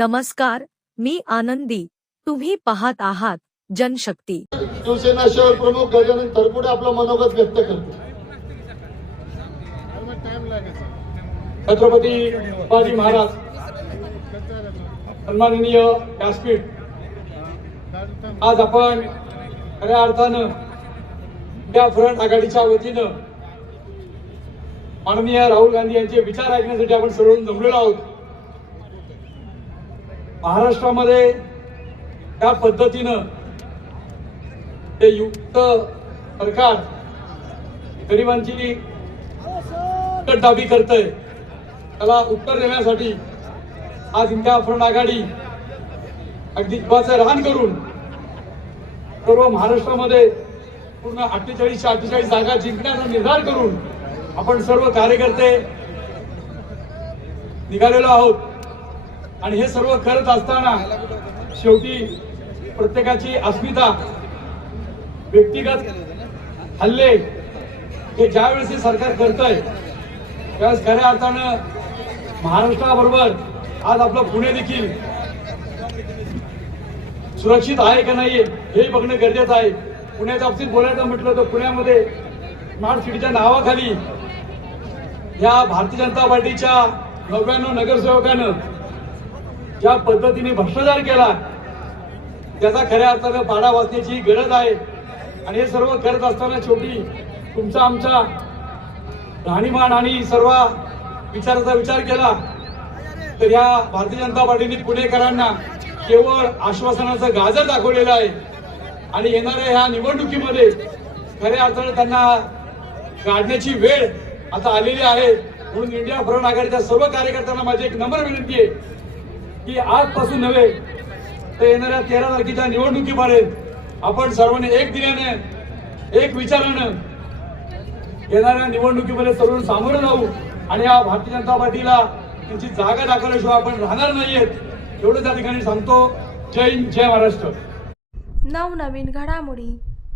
नमस्कार मी आनंदी. तुम्ही पाहत आहात जनशक्ती. शिवसेना शहर प्रमुख गजानन तरपुडे आपलं मनोगत व्यक्त करतो छत्रपती शिवाजी महाराज. सन्माननीय व्यासपीठ. आज आपण खऱ्या अर्थानं या फ्रंट आघाडीच्या वतीनं माननीय राहुल गांधी यांचे विचार ऐकण्यासाठी आपण सर्व जमलेलो आहोत. महाराष्ट्रामध्ये त्या पद्धतीनं ते युक्त सरकार गरिबांची दाबी करतंय. त्याला उत्तर देण्यासाठी आज इंडिया फ्रंट आघाडी अगदी जीवाचं रान करून सर्व महाराष्ट्रामध्ये पूर्ण अठ्ठेचाळीसशे अठ्ठेचाळीस जागा जिंकण्याचा निर्धार करून आपण सर्व कार्यकर्ते निघालेलो आहोत. आणि हे सर्व करत असताना शेवटी प्रत्येकाची अस्मिता व्यक्तिगत हल्ले हे ज्यावेळेस हे सरकार करतंय त्यावेळेस खऱ्या अर्थानं महाराष्ट्राबरोबर आज आपलं पुणे देखील सुरक्षित आहे का नाही हे बघणं गरजेचं आहे. पुण्याच्या बाबतीत बोलायचं म्हटलं तर पुण्यामध्ये स्मार्ट सिटीच्या नावाखाली या भारतीय जनता पार्टीच्या नव्याण्णव नगरसेवकानं ज्या पद्धतीने भ्रष्टाचार केला त्याचा खऱ्या अर्थानं पाडा वाचण्याची गरज आहे. आणि हे सर्व करत असताना शेवटी तुमचा आमचा राहणीमान आणि सर्व विचाराचा विचार केला तर या भारतीय जनता पार्टीने पुणेकरांना केवळ आश्वासनाचं गाजर दाखवलेलं आहे. आणि येणाऱ्या ह्या निवडणुकीमध्ये खऱ्या अर्थानं त्यांना काढण्याची वेळ आता आलेली आहे. म्हणून इंडिया फ्रंट आघाडीच्या सर्व कार्यकर्त्यांना माझी एक नम्र विनंती आहे. की आजपासून नव्हे तर येणाऱ्या तेरा तारखेच्या निवडणुकीपर्यंत आपण सर्वांनी एक दिल्याने एक विचारानं येणाऱ्या निवडणुकीमध्ये सर्व सामोरं जाऊ आणि या भारतीय जनता पार्टीला त्यांची जागा दाखवल्याशिवाय आपण राहणार नाहीयेत एवढं त्या ठिकाणी सांगतो. जय हिंद जय महाराष्ट्र. नवनवीन घडामोडी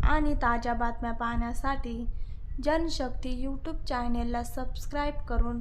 आणि ताज्या बातम्या पाहण्यासाठी जनशक्ती यूट्यूब चॅनेलला सबस्क्राईब करून